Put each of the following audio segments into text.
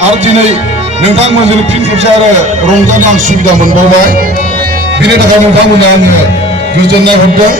आरो दिनै नोंथांमोनजों फिन खेबसे आरो रंजानो आं सुबिदा मोनबावबाय बिनि थाखाय नोंथांमोननो आङो गोजोननाय हरदों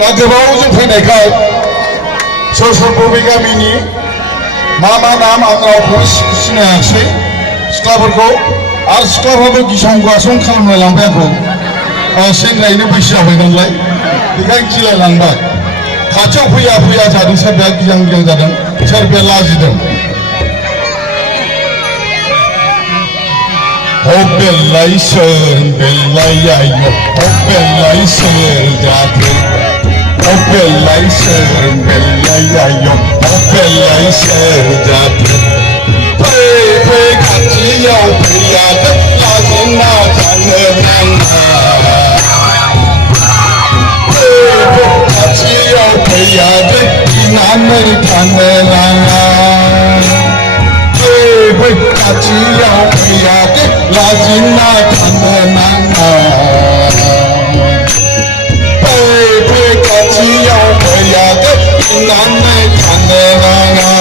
दा गोबावजों फैनायखाय सोर सोर बबे गामिनि मा नाम आं रावखौबो सिनायाखिसै सिख्लाफोरखौ आरो सिख्लाफ्राबो गिसं गासं खालामना लांबाय आंखौ सेंग्रायैनो बैसो जाबाय नालाय बेखायनो गिलायलांबाय खाथियाव फैया फैया जादों सोरबाया गिजां गिजां जादों सोरबाया लाजिदों बेलाय सोर बेलायायो बेलाय सोर जाखो बेलाय सोर बेलायायो बेलाय सोर जाखो फै खाथियाव फैयादो लाजिना थानो नाङा खाथियाव फैयादो गिनानै थानो नाङा फै खाथियाव फैयादो लाजिना थानो नाङा फै खाथियाव फैयादो गिनानै थानो नाङा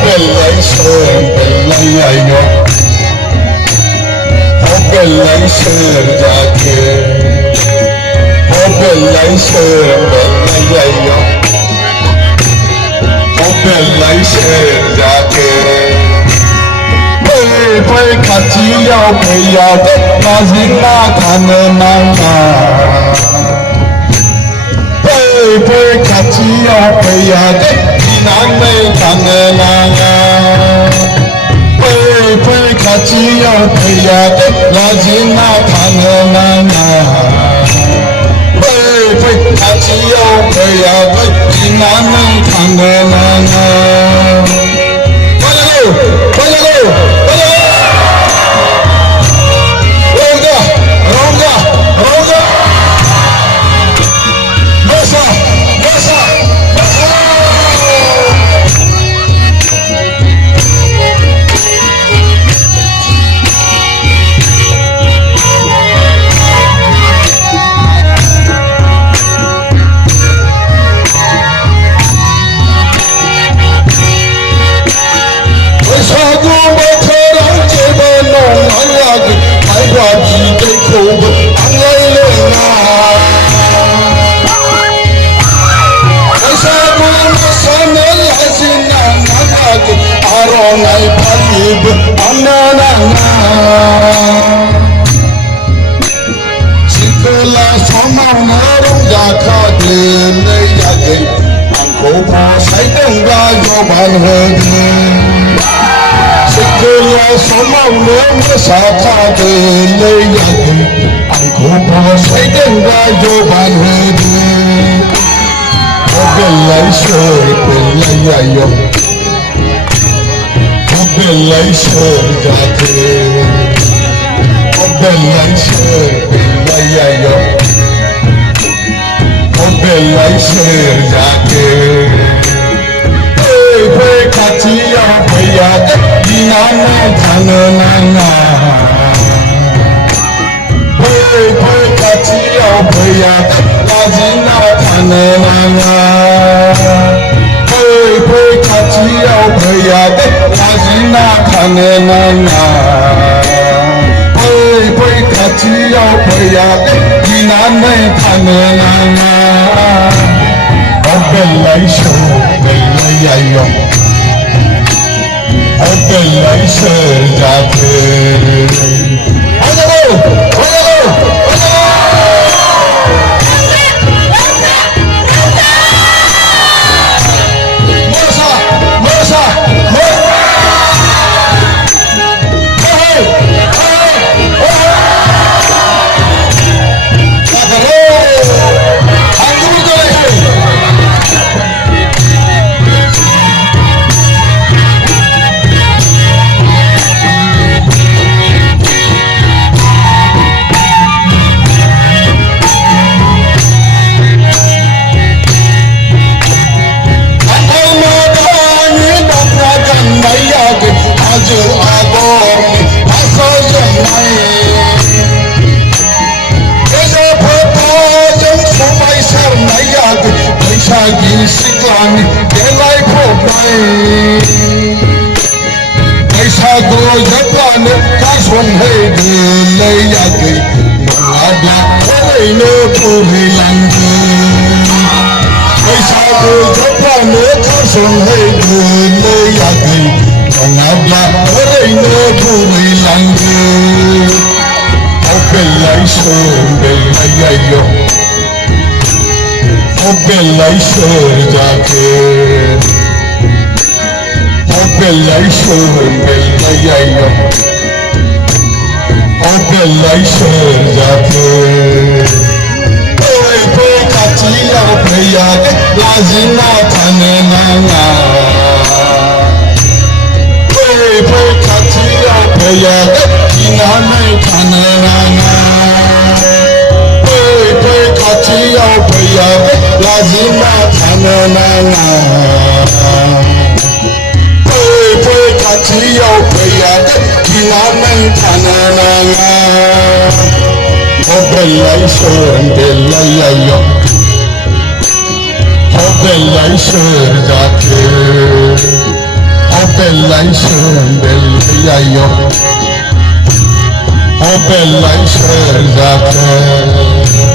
बेलाय सोर बेलायायो बेलाय सोर जाखो बेलाय सोर बेलायायो बेलाय सोर जाखो फै खाथियाव फैयादो लाजिना थानो नाङा फै खाथियाव फैयादो गिनानै थानो नाङा फै खाथियाव फैयादो लाजिना थानो नाङा फै खाथियाव फैयादो गिनानै थानो नाङा सिखोला समावनो रंजाखादोलै आगै आंखौ फसायदोंबा जबान होगोन सिखोला समावनो मोसाखादोलै आगै आंखौ फसायदोंबा जबान होगोन बेलाय सोर बेलायायो बेलाय सोर जाखो बेलाय सोर बेलायायो बेलाय सोर जाखो फै खाथियाव फैयादो गिनानै थानो नाङा फै खाथियाव फैयादो लाजिना थानो नाङा फै खाथियाव फैयादो लाजिना थानो नाङा फै खाथियाव फैयादो गिनानै थानो नाङा बेलाय सोर बेलायायो बेलाय सोर जाखो rồi rất là nước cá xuân hay đường lấy ya kỳ mong áp lạc với nước tu thì lành hay sao rồi rất là nước cá xuân hay đường lấy ya kỳ mong áp lạc với nước tu thì lành Obelai yo Obelai jake Obelai yo Obelai jake Oi pe katia peya lazina tanena Oi pe katia peya kinana tanena Katia peya lazima tanana Katia peya kinana tanana Obelai yo Obelai jake Obelai yo Obelai jake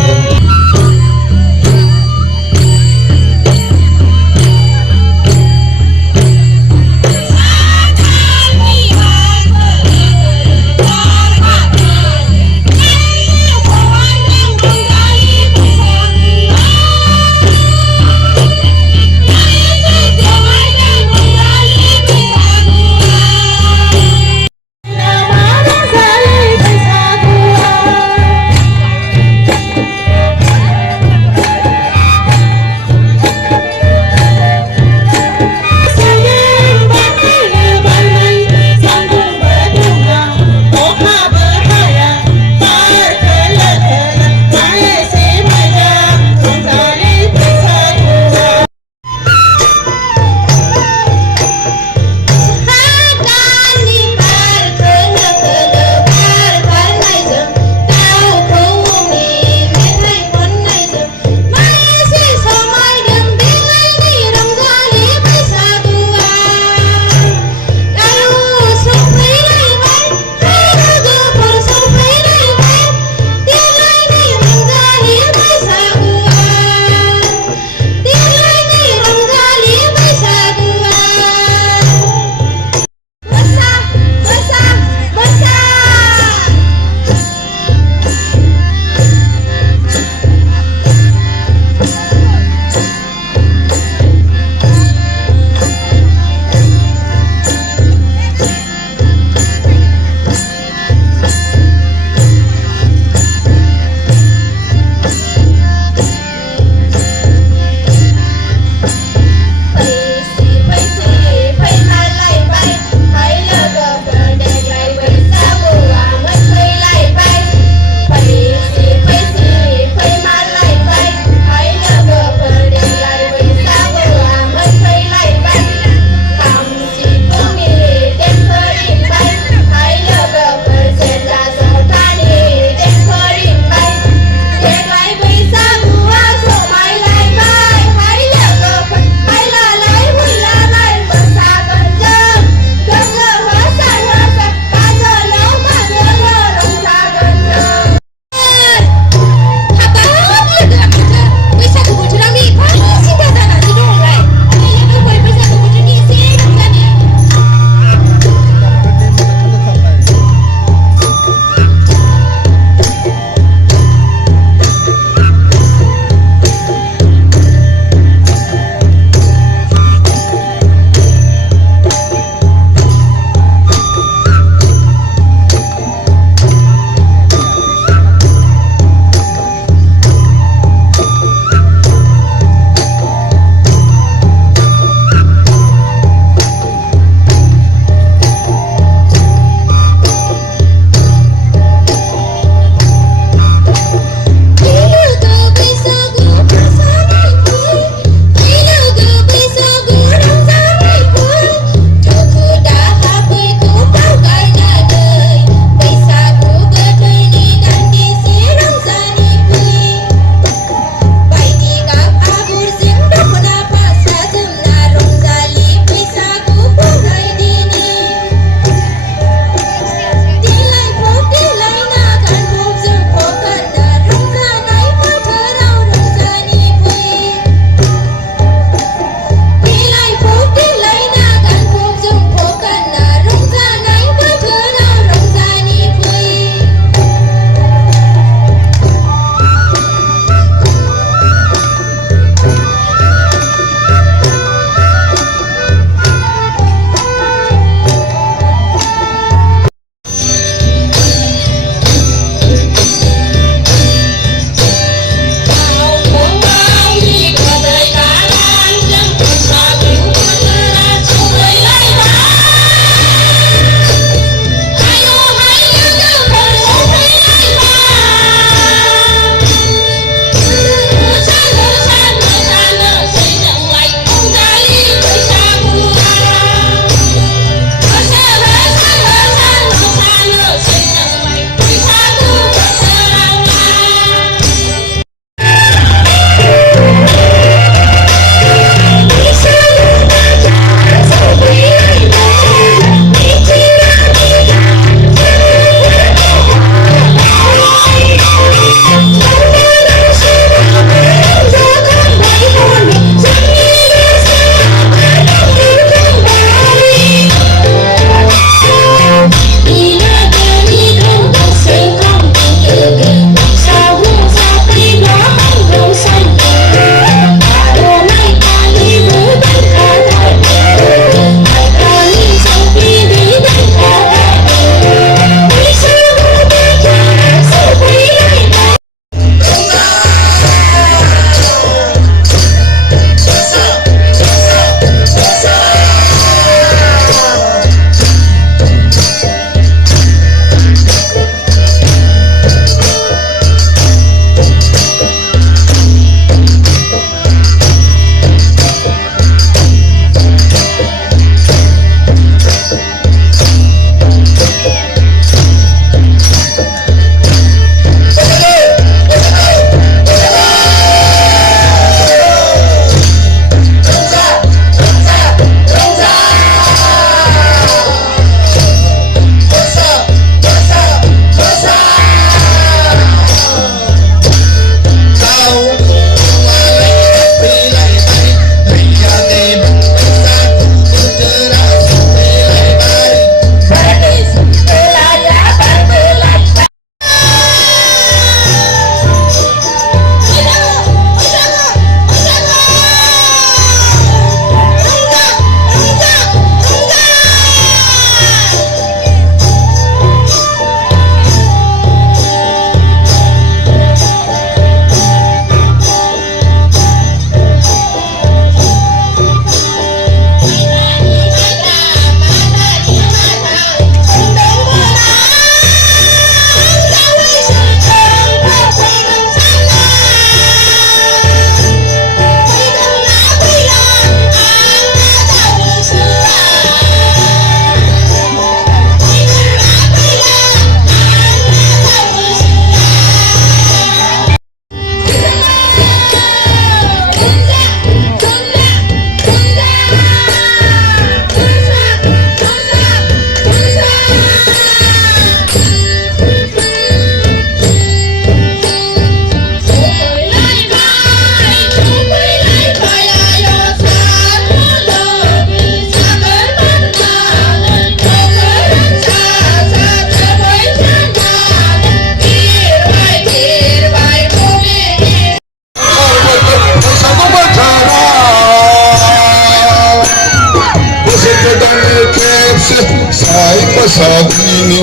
स्राय मोसादिनि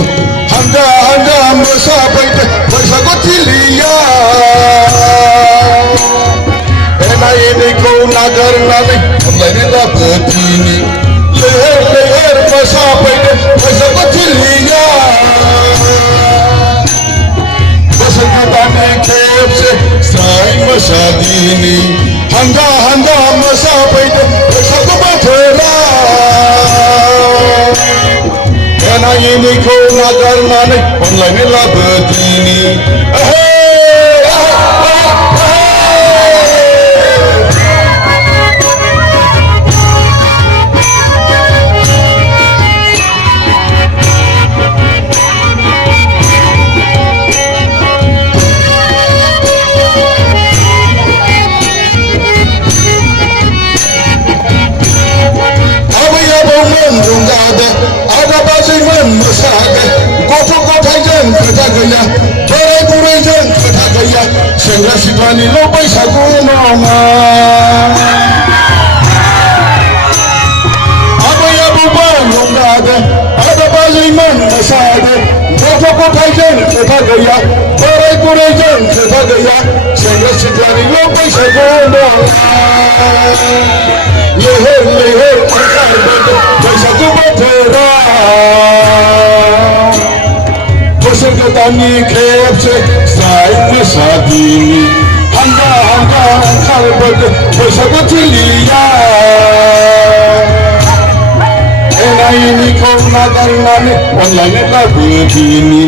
हानजा हानजा मोसाफैदो बैसागु थिलिया एना एनिखौ नागारनानै अनलायनो लाबोदिनि लैहोर लैहोर मोसाफैदो बैसागु थिलिया बोसोर गोदाननि खेबसे स्राय मोसादिनि हानजा हानजा मोसाफैदो बैसागु बोथोराव एना एनिखौ नागारनानै अनलायनो लाबोदिनि सेंग्रा सिख्लानिल' बैसागु नङा आबै आबौबा रंजादों आदा बाजैमोन मोसादों गथ' गथायजों खोथा गैया बोराय बुरैजों खोथा गैया सेंग्रा सिख्लानिल' बैसागु नङा लैहोर लैहोर ओंखारबोदों बैसागु बोथोराव बोसोर गोदाननि खेबसे स्राय मोसादिनि हानजा हानजा ओंखारबोदों बैसागु थिलिया एना एनिखौ नागारनानै अनलायनो लाबोदिनि